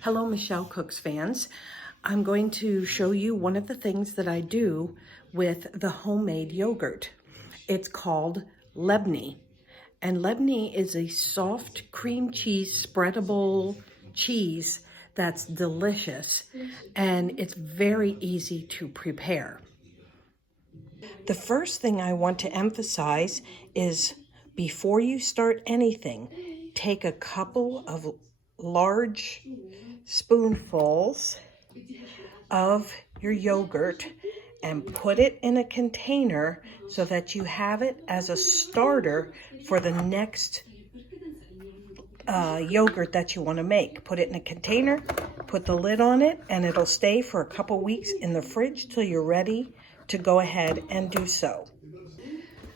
Hello, Michelle Cooks fans. I'm going to show you one of the things that I do with the homemade yogurt. It's called Lebnee. And Lebnee is a soft cream cheese, spreadable cheese that's delicious. And it's very easy to prepare. The first thing I want to emphasize is before you start anything, take a couple of large spoonfuls of your yogurt and put it in a container so that you have it as a starter for the next yogurt that you want to make. Put it in a container, put the lid on it, and it'll stay for a couple weeks in the fridge till you're ready to go ahead and do so.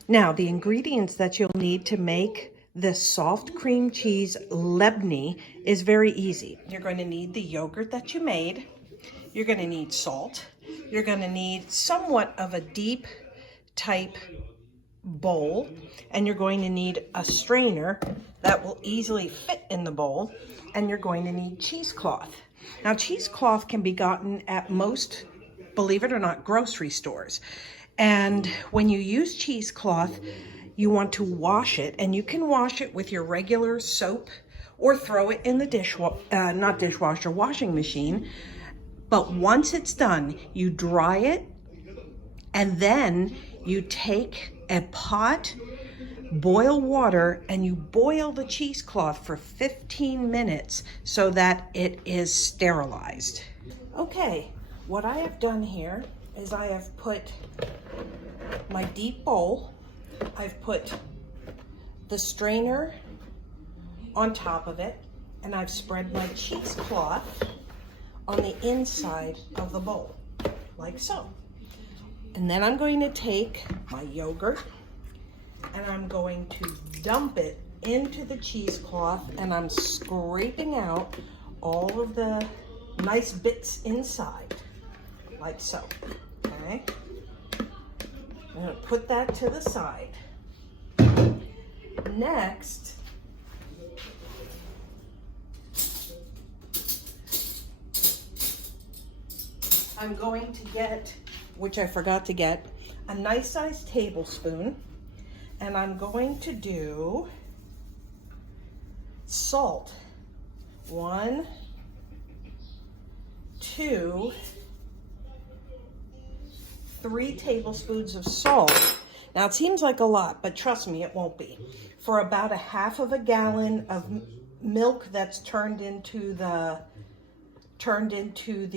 Now, the ingredients that you'll need to make this soft cream cheese Lebnee is very easy. You're going to need the yogurt that you made. You're going to need salt. You're going to need somewhat of a deep type bowl, and you're going to need a strainer that will easily fit in the bowl, and you're going to need cheesecloth. Now, cheesecloth can be gotten at most, believe it or not, grocery stores. And when you use cheesecloth, you want to wash it, and you can wash it with your regular soap or throw it in the washing machine. But once it's done, you dry it, and then you take a pot, boil water, and you boil the cheesecloth for 15 minutes so that it is sterilized. Okay, what I have done here is I have put my deep bowl, I've put the strainer on top of it, and I've spread my cheesecloth on the inside of the bowl, like so. And then I'm going to take my yogurt and I'm going to dump it into the cheesecloth, and I'm scraping out all of the nice bits inside, like so, okay? I'm gonna put that to the side. Next, I'm going to get, which I forgot to get, a nice sized tablespoon, and I'm going to do salt. 1, 2, 3 tablespoons of salt. Now it seems like a lot, but trust me, it won't be. For about a half of a gallon of milk that's turned into the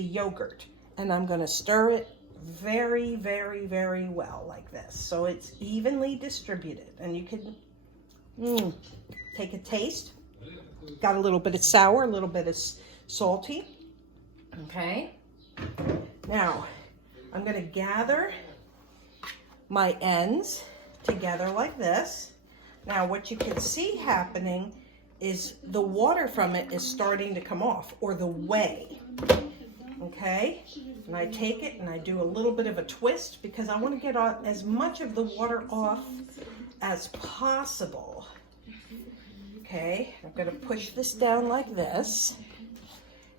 yogurt. And I'm going to stir it very, very, very well like this, so it's evenly distributed. And you can take a taste. Got a little bit of sour, a little bit of salty. Okay. Now, I'm going to gather my ends together like this. Now, what you can see happening is the water from it is starting to come off, or the whey. Okay, and I take it and I do a little bit of a twist because I want to get as much of the water off as possible. Okay, I'm going to push this down like this,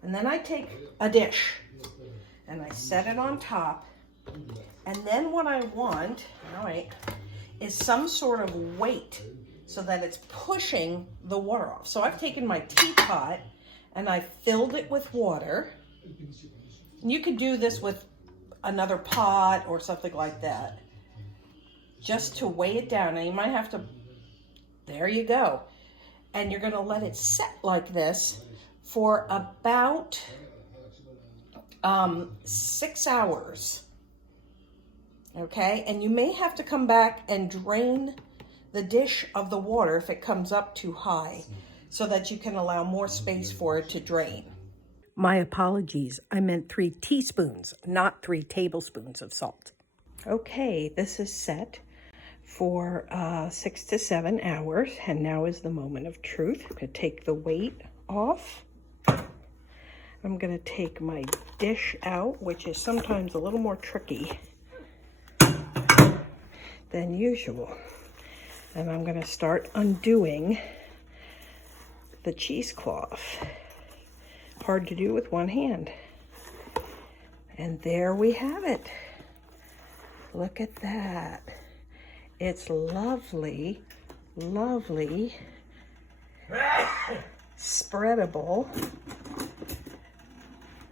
and then I take a dish and I set it on top, and then what I want, all right, is some sort of weight so that it's pushing the water off. So I've taken my teapot and I filled it with water. And you could do this with another pot or something like that, just to weigh it down. Now you might have to, there you go. And you're gonna let it set like this for about 6 hours. Okay, and you may have to come back and drain the dish of the water if it comes up too high, so that you can allow more space for it to drain. My apologies, I meant 3 teaspoons, not 3 tablespoons of salt. Okay, this is set for 6 to 7 hours, and now is the moment of truth. I'm gonna take the weight off. I'm gonna take my dish out, which is sometimes a little more tricky than usual. And I'm gonna start undoing the cheesecloth. hard to do with one hand. And there we have it. Look at that. It's lovely, lovely, spreadable.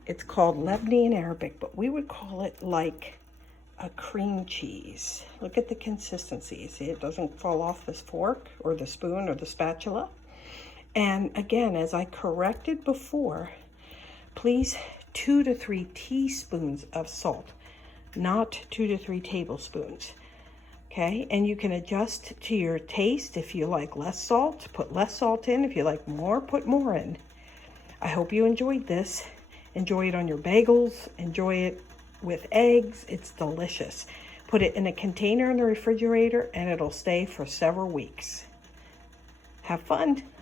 It's called Lebnee in Arabic, but we would call it like a cream cheese. Look at the consistency. See, it doesn't fall off this fork or the spoon or the spatula. And again, as I corrected before, please 2 to 3 teaspoons of salt, not 2 to 3 tablespoons. Okay, and you can adjust to your taste. If you like less salt, put less salt in. If you like more, put more in. I hope you enjoyed this. Enjoy it on your bagels. Enjoy it with eggs. It's delicious. Put it in a container in the refrigerator and it'll stay for several weeks. Have fun.